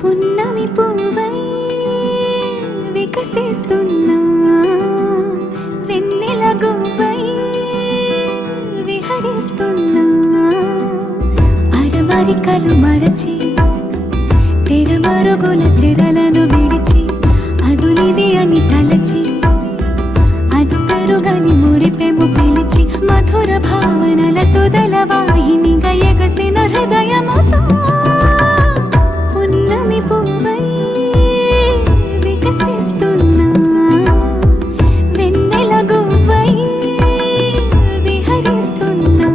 పున్నమి పువ్వై వికసిస్తున్నా, వెన్నెల గువ్వై విహరిస్తున్నా. అరమరికలు మరచి తెరమరుగుల చెరలను విడిచి, అదునిది అని తలచి అదు పెరుగని మురిపెము పిలిచి, మధుర భావనల సుదల వాహినిగా ఎగసిన హృదయముతో పున్నమి పువ్వై వికసిస్తున్నా, వెన్నెల గువ్వై విహరిస్తున్నా.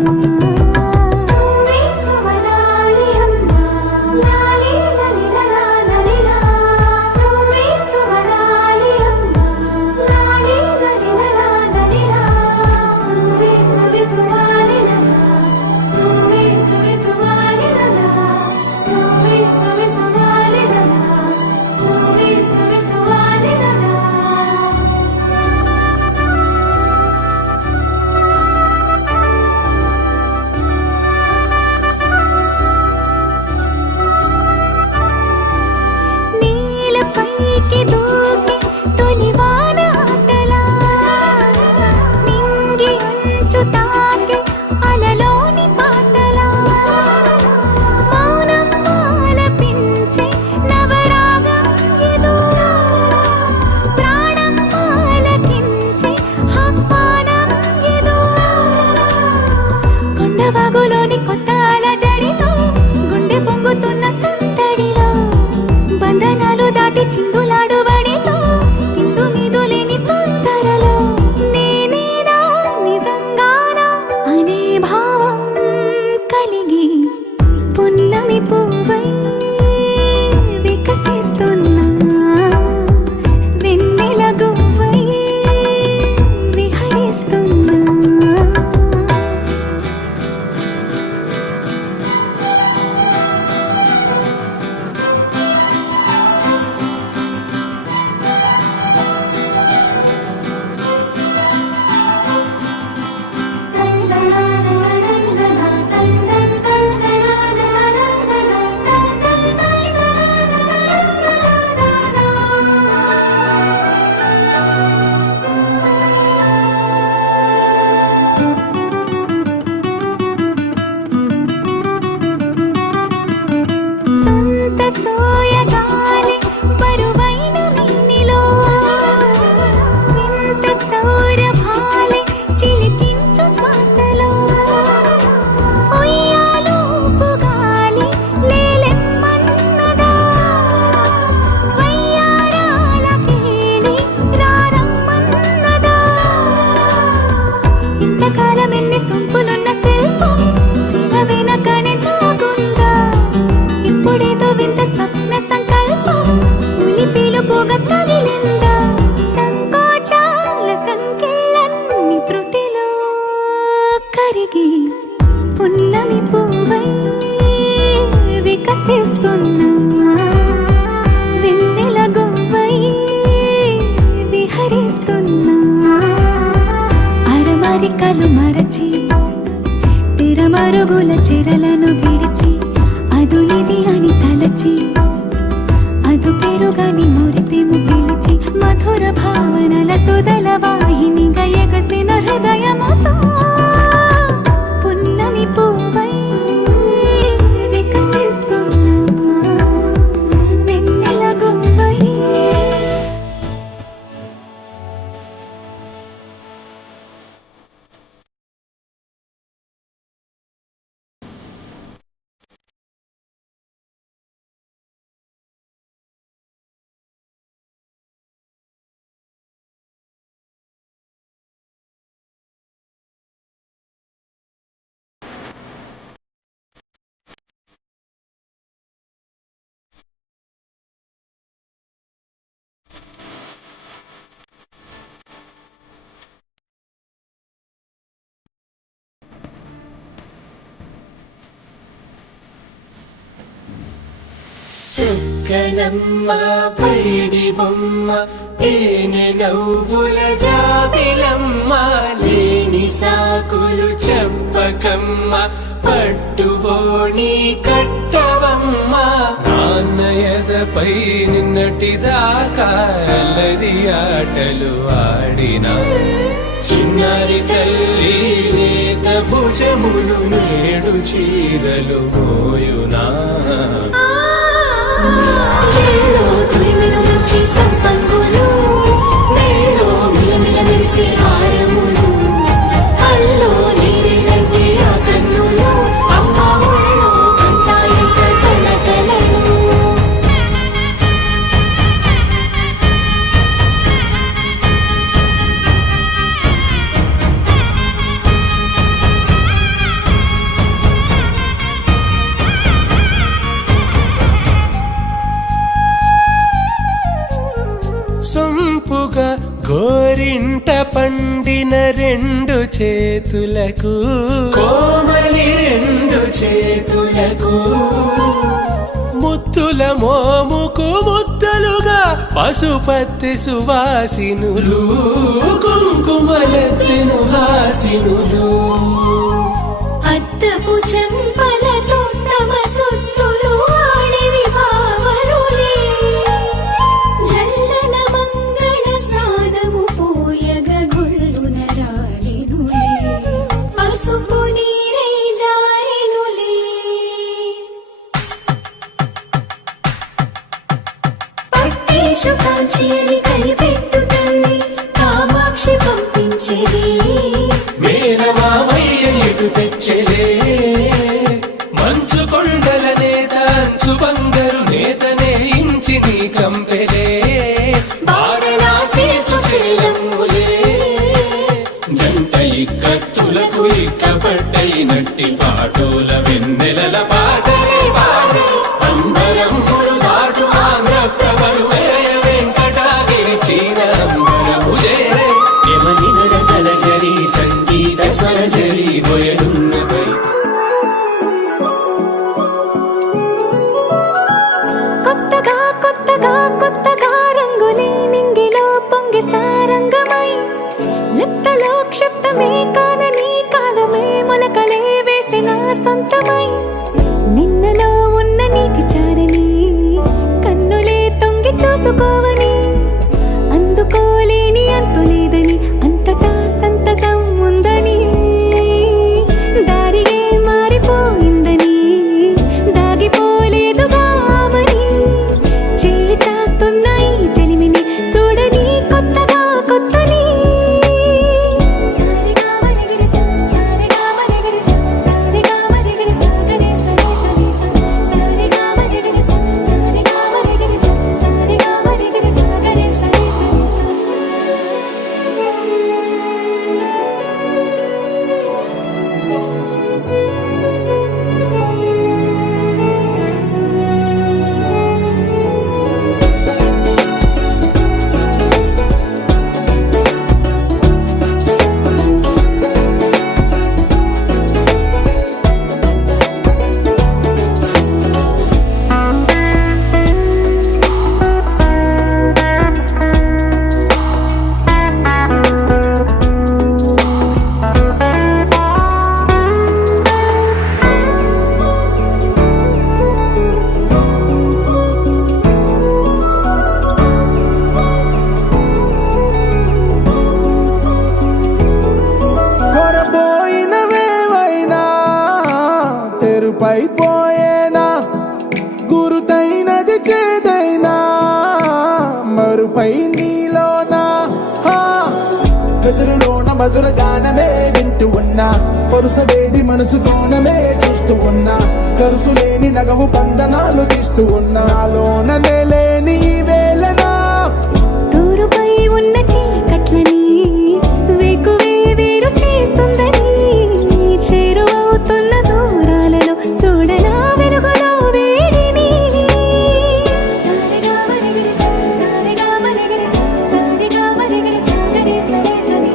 వాగులోని కొత్త అలజడిలో, గుండె పొంగుతున్న సందడిలో, బంధనాలు దాటి చిందులాడు బడిలో, ఇందు నిదులేని తొందరలో, నేనేనా నిజంగానా అనే భావం కలిగి పున్నమి పువ్వై వికసిస్తున్నా, వెన్నెల గువ్వై విహరిస్తున్నా. సోయగాలి బరువైన మిన్నిలో, వింత సౌరభాలి చిలికించు శ్వాసలో, ఉయ్యాలూపుగాలి లేలెమ్మన్నదా, వయ్యారాల కేళి రారమ్మన్నదా. ఇంతకాలం ఎన్ని సొంపులున్న శిల్పం శిల వెనకనే దాగుందా, ఇప్పుడేదో వింత స్వప్న సంకల్పం ఉలి పిలుపుగా తగిలిందా. సంకోచాల సంఖ్యలన్నీ త్రుటిలో కరిగి పున్నమి పువ్వై వికసిస్తున్నా, వెన్నెల గువ్వై విహరిస్తున్నా. అరమరికలు మరచి తెరమరుగుల చెరలను విడిచి, అదునిది అని తలచి అదు పెరుగని మురిపెము పిలిచి, మధుర భావనల సుదల వాహినిగా చెక్కనమ్మ పైడి బొమ్మ తేనె నవ్వుల జాబిలమ్మ లేని సాకులు చెప్పకమ్మ పట్టువోణి కట్టవమ్మ నాన్నయదపై నిన్నటిదాకా అల్లరి ఆటలు ఆడినా చిన్నారి తల్లి లేత భుజములు నేడు చీరలు మోయునా చెల్లో తురిమిన మంచి సంపంగులు మేలో మిలమిల మెరిసే హారములు అల్లో నీరెళ్ళంటే ఆ కన్నులు అమ్మ ఒళ్ళో కంటాయంట కలకలను సొంపుగా గోరింట పండిన రెండు చేతులకు కోమలి రెండు చేతులకు ముత్తుల మోముకు ముద్దలుగా పశుపతి సువాసినులు కుంకుమలెత్తిను హాసినులు అద్దపు చెంపలతో తమ సొత్తులు ఆడివి భావరులే జల్లన మంగళ స్నానము పోయగ గొల్లున రాలినులే పసుపు నీరై జారినులే పట్టేషు కాంచి అని కనిపెట్టు తల్లి కామాక్షి పంపించేది మేనమామయ్య ఎటు తెచ్చలే మంచు కొండల నేత అంచు బంగారు నేతనే ఇంచి నీ కంపెలే వారణాసి సుచేలమ్ములే జంట ఇక్కత్తులకు ఇక్కపట్టైనట్టి పాటోల వెన్నెలల పాటలే పాడే అంబరమ్ములు దాటు ఆంధ్ర ప్రభలు వేయ వెంకటాగిరి చీన అంబరము చేరే యమని నడతల జరి సంగీత స్వర జరి బొయలున్నపై కొత్తగా కొత్తగా కొత్తగా రంగులే నింగిలో పొంగి సారంగమై లిప్తలో క్షిప్తమే కానని కాలమే మొలకలే వేసిన సొంతమై నిన్నలో ఉన్న నీటి చారని కన్నులే తొంగి చూసుకోవని అందుకోలేని అంతులేదని అంతటా సంతసం ఉందని దారిగే మారిపోయిందని దాగిపోలేదుగా ఆమని చేయి చాస్తున్నాయి చెలిమిని చూడని కొత్తగా కొత్తని సారిగా మరిగిరి సారిగా మరిగిరి సారిగా మరిగిరి సాగరే సరే సరే సారిగా మరిగిరి సారిగా మరిగిరి సారిగా మరిగిరి సాగరే సరే సరే కొరబోయినవేవైనా తెరుపైపోయేనా గురుతైనది చేదైనా మరుపై నీలోనా వెదురులోన మధుర గానమే వింటూ ఉన్నా పరుసవేది మనసు కోణమే చూస్తూ ఉన్నా కరుసులేని నగవు బంధనాలు తీస్తూ ఉన్నా నాలోన నేలేని ఈ వేళనా తూరుపై ఉన్న చీకట్లని వేకువే వేరు చేస్తుందని చేరువవుతున్న దూరాలలో చూడనా వెలుగులో వేడిని సారిగా మరిగిరి సారిగా మరిగిరి సారిగా మరిగిరి సాగరే సరే సరే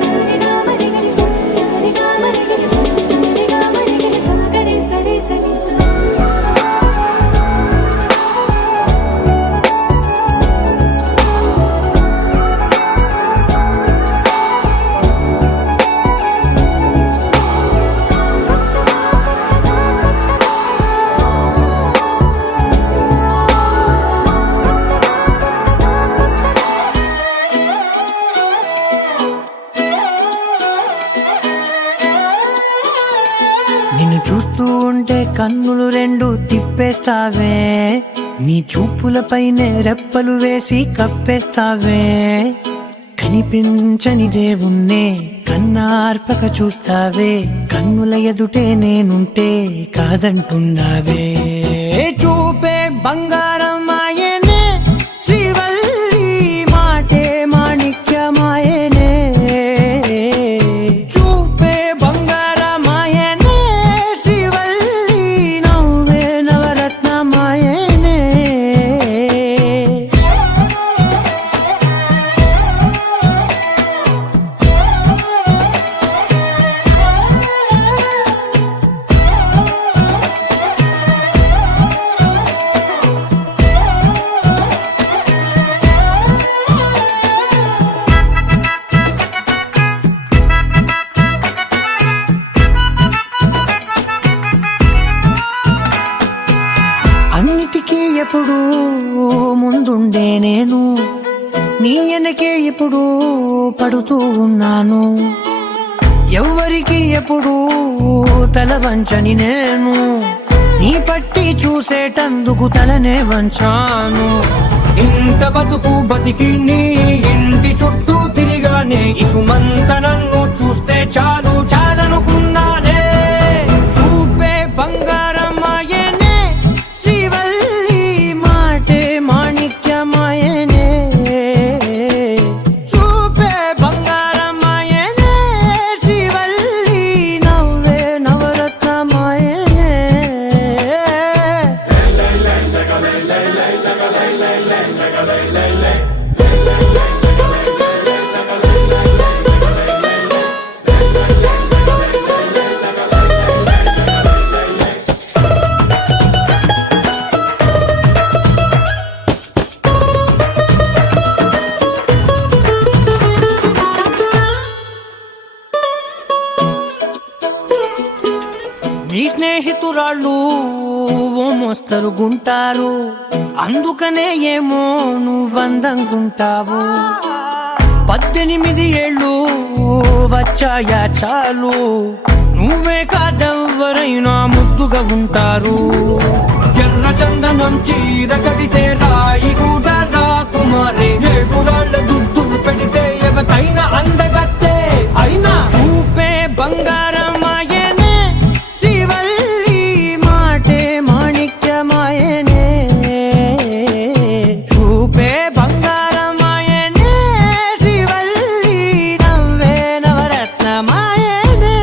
సారిగా మరిగిరి సారిగా మరిగిరి సారిగా మరిగిరి సాగరే సరే సరే చూస్తూ ఉంటే కన్నులు రెండు తిప్పేస్తావే, నీ చూపులపైనే రెప్పలు వేసి కప్పేస్తావే. కనిపించని దేవుణ్ణే కన్నార్పక చూస్తావే, కన్నుల ఎదుటే నేనుంటే కాదంటున్నావే. చూపే బంగారం ఆయనే శ్రీవల్లి, మాటే మాణిక్యమాయనే. చూపే బంగారమాయనే శ్రీవల్లి, నవ్వే నవరత్నమాయనే. అన్నిటికీ ఎప్పుడు ముందుండే నేను, నీ వెనకే ఎప్పుడు పడుతూ ఉన్నాను. ఎవ్వరికి ఎప్పుడు తల వంచని నేను, నీ పట్టి చూసేటందుకు తలనే వంచాను. ఇంత బతుకు బతికి నీ ఇంటి చుట్టూ తిరిగానే, ఇసుమంత నన్ను చూస్తే చాలు చాలనుకున్నానే. చూపే బంగారమాయనే శ్రీవల్లి, మాటే మాణిక్యమాయనే. చూపే బంగారమాయనే శ్రీవల్లి, నవ్వే నవరత్నమాయనే. నీ స్నేహితురాళ్ళు ఓ మోస్తరు గుంటారు, అందుకనే ఏమో నువ్వందంగుంటావు. 18 ఏళ్ళు వచ్చాయా చాలు, నువ్వే కాదెవ్వరైనా ముద్దుగా ఉంటారు. ఎర్ర చందనం చీర కడితే రాయి కూడా రాకుమారే, 7 రాళ్ళ దుద్దులు పెడితే ఎవతైనా అందగస్తే అయినా. చూపే బంగారమాయనే శ్రీవల్లి, మాటే మాణిక్యమాయనే. చూపే బంగారమాయనే శ్రీవల్లి, నవ్వే నవరత్నమాయనే.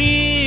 కానీ